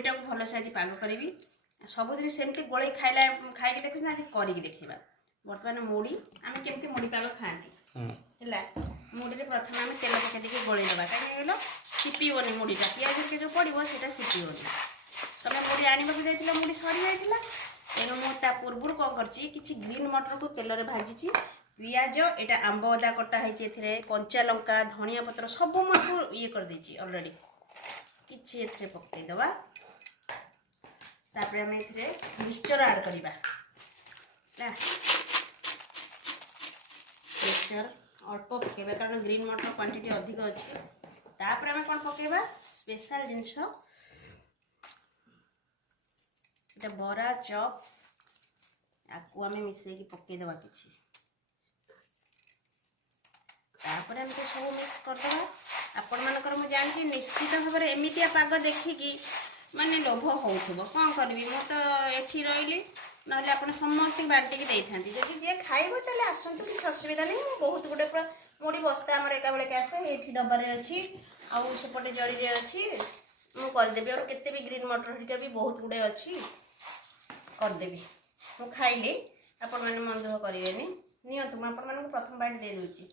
मुढ़ीटा को भलसे आज पाग करी सबुद सेमती गोल खाई देखुन आज करके देखा बर्तमान मुढ़ी आम केमती मुढ़ी पाग खाती है मुढ़ी प्रथम आम तेल पकई देके गोल दबा कहीं सीपीबनी मुढ़ीटा पिज जो पड़ो सीटा सीपीबनी तुम मुढ़ी आने जाइए मुढ़ी सरी जाइला तेणु मुझे पूर्व कौन कर ग्रीन मटर को तेल में भाजी पियाज यहाँ आंब अदा कटा है कंचा लंका धनिया पत्र सब मुझे ये कर देछि ऑलरेडी किछि एथरे पकई दबा तापर हम एथरे मिक्सचर ऐड करबा ना मिक्सचर अल्प पकेबा कारण ग्रीन मटर क्वांटिटी अधिक अछि तापर हम कोन पकेबा स्पेशल जिंस एटा बरा चॉप आपको आम मिसई पकईदे किसी तापर हम सब मिक्स करदे आपण मानकर मुझे जानी निश्चित भाव में एमतिया पाग देखिकी माने लोभ हो कौन करी मु तो ये रही ना आप समस्त बांटिकी दे था जब जी खाइब तेल आसतु किसी असुविधा नहीं बहुत गुटे पूरा मुड़ी बस्ता आम एका बेड़े आसे ये डबार अच्छी आउ सेपटे जरी अच्छी मुझे करदेवी और केते भी ग्रीन मटर हरिका भी बहुत गुड़े अच्छी करदेवी मु खाइली आपण मैंने मन दुख करेंगे नियंतु मुझे प्रथम बाइट दे दूची